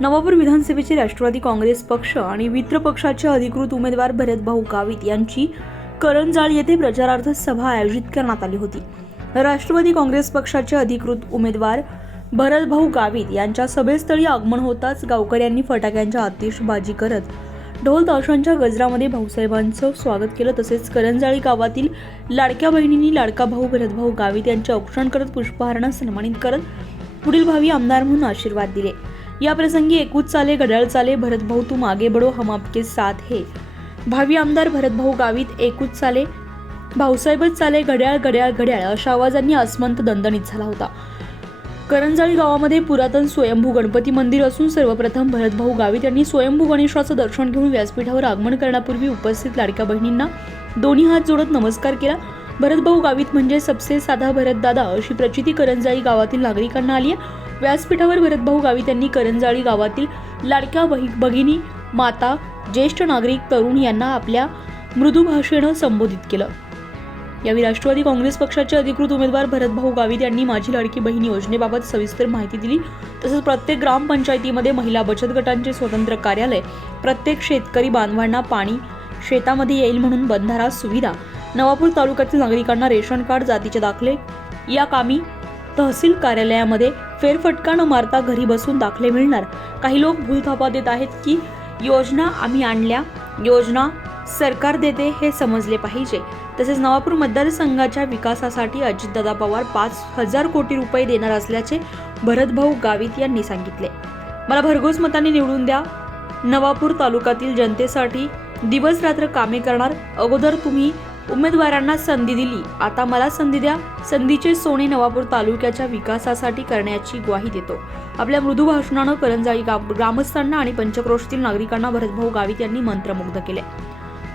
नवापूर विधानसभेचे राष्ट्रवादी काँग्रेस पक्ष आणि मित्र पक्षाचे अधिकृत उमेदवार भरतभाऊ गावित यांची करंजाळ येथे प्रचारार्थ सभा आयोजित करण्यात आली होती. राष्ट्रवादी काँग्रेस पक्षाचे अधिकृत उमेदवार भरतभाऊ गावित यांच्या सभेस्थळी आगमन होताच गावकऱ्यांनी फटाक्यांच्या आतिषबाजी करत ढोल ताशांच्या गजरामध्ये भाऊसाहेबांचं स्वागत केलं. तसेच करंजाळी गावातील लाडक्या बहिणींनी लाडका भाऊ भरतभाऊ गावित यांचे औक्षण करत पुष्पहारणा सन्मानित करत पुढील भावी आमदार म्हणून आशीर्वाद दिले. या प्रसंगी एकूच चाले घड्याळ चाले भरतभाऊ तू मागे बडो हम आपके साथ हे. भावी आमदार भरतभाऊ गावीत एकूच चाले भाऊसाहेबच चाले घड्याळ घड्याळ घड्याळ अशा आवाजांनी अस्मंत दणदणीत झाला होता. करंजाळी गावामध्ये पुरातन स्वयंभू गणपती मंदिर असून सर्वप्रथम भरतभाऊ गावित यांनी स्वयंभू गणेशाचं दर्शन घेऊन व्यासपीठावर आगमन करण्यापूर्वी उपस्थित लाडक्या बहिणींना दोन्ही हात जोडत नमस्कार केला. भरतभाऊ गावित म्हणजे सबसे साधा भरतदादा अशी प्रचिती करंजाळी गावातील नागरिकांना आली आहे. व्यासपीठावर भरतभाऊ गावित यांनी करंजाळी गावातील लाडक्या बहि भगिनी माता ज्येष्ठ नागरिक तरुण यांना आपल्या मृदू भाषेनं संबोधित केलं. यावेळी राष्ट्रवादी काँग्रेस पक्षाचे अधिकृत उमेदवार भरतभाऊ गावित यांनी माझी लाडकी बहीण योजनेबाबत सविस्तर माहिती दिली. तसंच प्रत्येक ग्रामपंचायतीमध्ये महिला बचत गटांचे स्वतंत्र कार्यालय प्रत्येक शेतकरी बांधवांना पाणी शेतामध्ये येईल म्हणून बंधारा सुविधा नवापूर तालुक्यातील नागरिकांना रेशन कार्ड जातीचे दाखले या कामी तहसील कार्यालयामध्ये फेरफटका न मारता घरी बसून दाखले मिळणार. काही लोक भूलथापा देत आहेत की योजना आम्ही आणल्या. योजना सरकार देते हे समजले पाहिजे. तसेच नवापूर मतदारसंघाच्या विकासासाठी अजितदादा पवार पाच हजार कोटी रुपये देणार असल्याचे भरतभाऊ गावित यांनी सांगितले. मला भरघोस मताने निवडून द्या. नवापूर तालुक्यातील जनतेसाठी दिवस रात्र कामे करणार. अगोदर तुम्ही उमेदवारांना संधी दिली. आता मला संधी द्या. संधीचे सोने नवापूर तालुक्याच्या विकासासाठी करण्याची ग्वाही देतो. आपल्या मृदू भाषणानं करंजाळी ग्रामस्थांना आणि पंचक्रोशीतील नागरिकांना भरतभाऊ गावित यांनी मंत्रमुग्ध केले.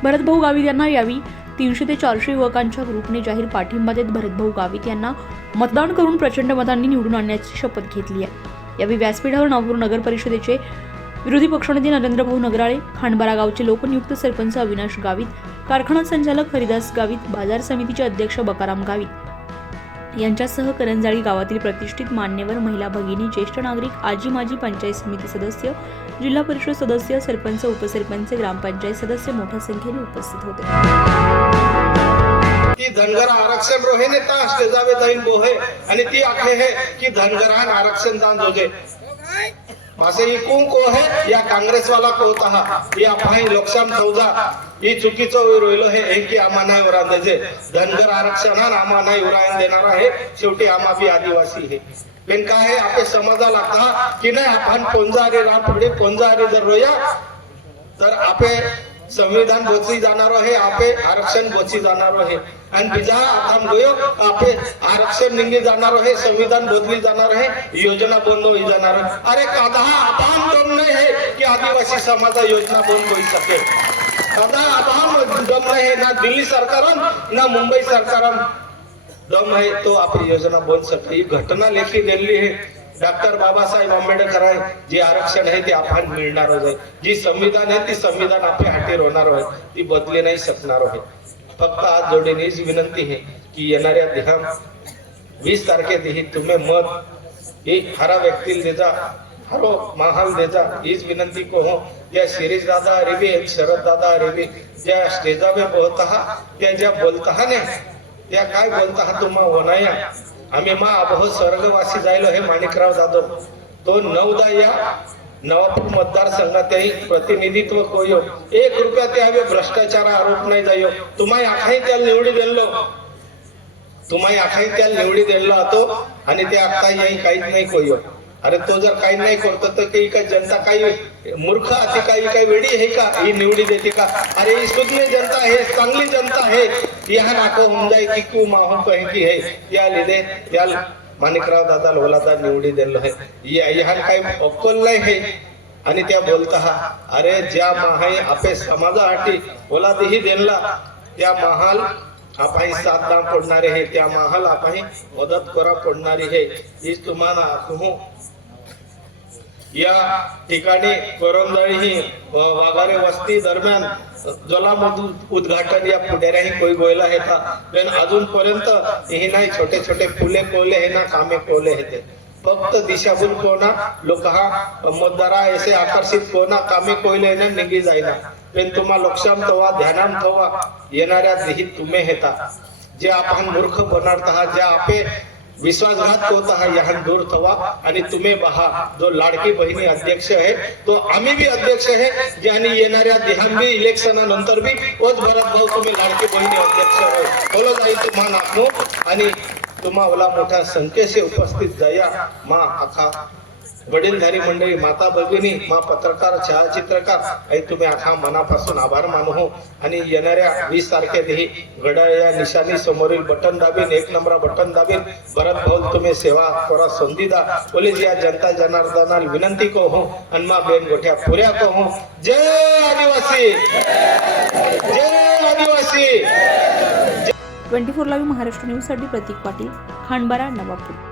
भरतभाऊ गावित यांना यावी तीनशे ते चारशे युवकांच्या ग्रुपने जाहीर पाठिंबा देत भरतभाऊ गावित यांना मतदान करून प्रचंड मतांनी निवडून आणण्याची शपथ घेतली आहे. यावेळी व्यासपीठावर नागपूर नगर परिषदेचे विरोधी पक्षनेते नरेंद्रभाऊ नगराळे खांडबारा गावचे लोकनियुक्त सरपंच अविनाश गावित कारखाना संचालक हरिदास गावित बाजार समितीचे अध्यक्ष बकाराम गावित. यांच्यासह करंजाळी गावातील प्रतिष्ठित मान्यवर महिला भगिनी ज्येष्ठ नागरिक आजी माजी पंचायत समिती सदस्य जिल्हा परिषद सदस्य सरपंच उपसरपंच ग्रामपंचायत सदस्य मोठ्या संख्येने उपस्थित होते. की धनगर आरक्षण रोहे नेता जावे जाईन बोहे. आणि ती आखे है की धनगरान आरक्षण दान जोगे असं ही कोण को है या काँग्रेस वाला को होता हा ही आपण लोकशाम चौदा ही चुकीचं रोहिलो हे हे की आम्हा नाही उरान धनगर आरक्षणान आम्हा नाही उरायन देणार आहे. शेवटी आम्हा बी आदिवासी हे पण काय आहे? आपले समाजा लागता की नाही आपण पोंजारी राम पुढे पोंजारी जर रोया तर आपे संविधान बोची जाणार आहे आपे आरक्षण बोची जाणार आहे. आणि बिजा आपण गयो आपे शासन निघे जाणार आहे संविधान बदली जाणार आहे योजना बंद होई जाणार आहे. अरे कादा आपण दम नाही है की आदिवासी समाजा योजना बंद होई सके कादा आपण दम नाही है ना दिल्ली सरकार ना मुंबई सरकार दम है तो आपली योजना बन सकते ही घटना लेखी दिली आहे. डॉक्टर बाबासाहेब आंबेडकर आहे जे आरक्षण आहे ते आपण मिळणार आहे. जी संविधान आहे ती संविधान आपल्या हाती होणार आहे. ती बदली नाही शकणार आहे. फक्त आज जोडीनेच विनंती आहे की येणाऱ्या देहा वीस तारखेदी तुम्ही मत एक खरा व्यक्ती देजा हरो महाल देजा हीच विनंती को हो या शिरीष दादा रेबी शरद दादा रेबी ज्या स्टेजावर बोलता हा त्या ज्या बोलता हा ने त्या काय बोलता हा तुम्हा वनाया? आम्ही मा अभो स्वर्गवासी जायलो हे माणिकराव जाधव. तो नवदा या नवापूर मतदारसंघातही प्रतिनिधित्व कोयो एक रुपया ते हवे भ्रष्टाचार आरोप नाही जायो. तुम्हाला आखाही त्याला निवडी दिलो तुम्हाला आखाई त्याला निवडी दिलेला होतो आणि ते आखता येई काहीच नाही कोयो हो. अरे तो जर काही नाही करतो तर काही काय जनता काही मूर्ख आहे काही काही वेडी आहे का? ही निवडी देते का? अरे ही सुज्ञ जनता आहे चांगली जनता आहे. यहाँ नाको होऊन जाय की तू माहो कहीं की है? या लिदे या माणिकराव दादा लोलादा निवडी दिलं आहे या ह्या काही अक्कल नाही आहे आणि त्या बोलता हा अरे ज्या महाई आपे समाजासाठी ओलादही दिला त्या महाल आपण सात दाम पडणारे हे त्या महाल आपण मदत करा पडणारी हे. हीच तुम्हाला तुम्ही या ठिकाणी करंदळी ही वाघारे वस्ती दरम्यान जलामधून उद्घाटन या पुढाऱ्याही कोई गोयला येतात पण अजूनपर्यंत हे नाही छोटे छोटे फुले कोले हे ना कामे कोले हे फक्त दिशाभूल कोना लोक हा मतदारा ऐसे आकर्षित कोना कामे कोयले निघी जाईना पण तुम्हा लक्षाम थवा ध्यानाम थवा येणाऱ्या देहित तुम्ही हेता जे आपण मूर्ख बनवत आहात ज्या आपे विश्वासघात होत आहात याहन दूर थवा आणि तुम्ही पहा जो लाडकी बहिणी अध्यक्ष आहे तो आम्ही बी अध्यक्ष आहे जे आणि येणाऱ्या देहान बी इलेक्शनानंतर बी ओच भरत भाऊ तुम्ही लाडकी बहिणी अध्यक्ष आहे. बोलो जाईल तुम्हा नाखनो आणि तुम्हा ओला मोठ्या संख्येशी उपस्थित जाया. मा आखा. वडीलधारी मंडळी माता भगिनी मा पत्रकार छायाचित्रकार आई तुम्ही आखा मनापासून आभार मानू हो. आणि येणाऱ्या वीस तारखेतही घड्याळ या निशाणी समोरील बटन दाबीन एक नंबर बटन दाबीन भरत भाऊ तुम्ही सेवा करा संधी दा पोलीस या जनता जनार्दनाला विनंती कहो आणि मा बेन गोठ्या पुऱ्या कहो जय आदिवासी! जय आदिवासी! ट्वेंटी फोर लाईव्ह महाराष्ट्र न्यूजसाठी प्रतीक पाटील खांडबारा नवापूर.